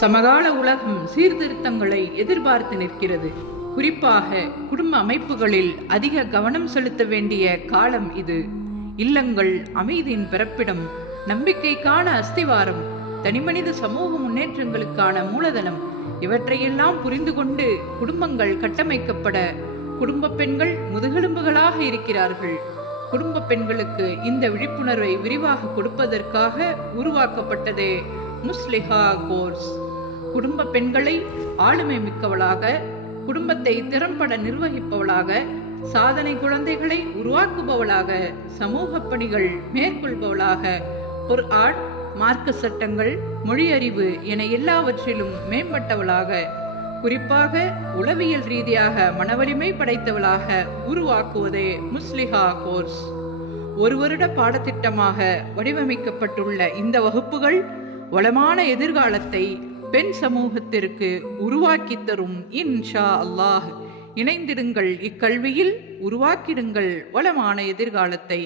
சமகால உலகம் சீர்திருத்தங்களை எதிர்பார்த்து நிற்கிறது. குறிப்பாக குடும்ப அமைப்புகளில் அதிக கவனம் செலுத்த வேண்டிய காலம் இது. இல்லங்கள் அமைதியின் பிறப்பிடம், நம்பிக்கைக்கான அஸ்திவாரம், தனிமனித சமூக முன்னேற்றங்களுக்கான மூலதனம், இவற்றையெல்லாம் புரிந்து கொண்டு குடும்பங்கள் கட்டமைக்கப்பட குடும்ப பெண்கள் முதுகெலும்புகளாக இருக்கிறார்கள். குடும்ப பெண்களுக்கு இந்த விழிப்புணர்வை விரிவாக கொடுப்பதற்காக உருவாக்கப்பட்டதே முஸ்லிஹா கோர்ஸ். குடும்ப பெண்களை ஆளுமை மிக்கவளாக, குடும்பத்தை திறம்பட நிர்வகிப்பவளாக, சாதனை குழந்தைகளை உருவாக்குபவளாக, சமூக பணிகள் மேற்கொள்பவளாக, ஒரு மார்க்க சட்டங்கள், மொழியறிவு என எல்லாவற்றிலும் மேம்பட்டவளாக, குறிப்பாக உளவியல் ரீதியாக மனவலிமை படைத்தவளாக உருவாக்குவதே முஸ்லிஹா கோர்ஸ். ஒரு வருட பாடத்திட்டமாக வடிவமைக்கப்பட்டுள்ள இந்த வகுப்புகள் வளமான எதிர்காலத்தை பெண் சமூகத்திற்கு உருவாக்கி தரும். இன்ஷா அல்லாஹ். இணைந்திடுங்கள் இக்கல்வியில், உருவாக்கிடுங்கள் வளமான எதிர்காலத்தை.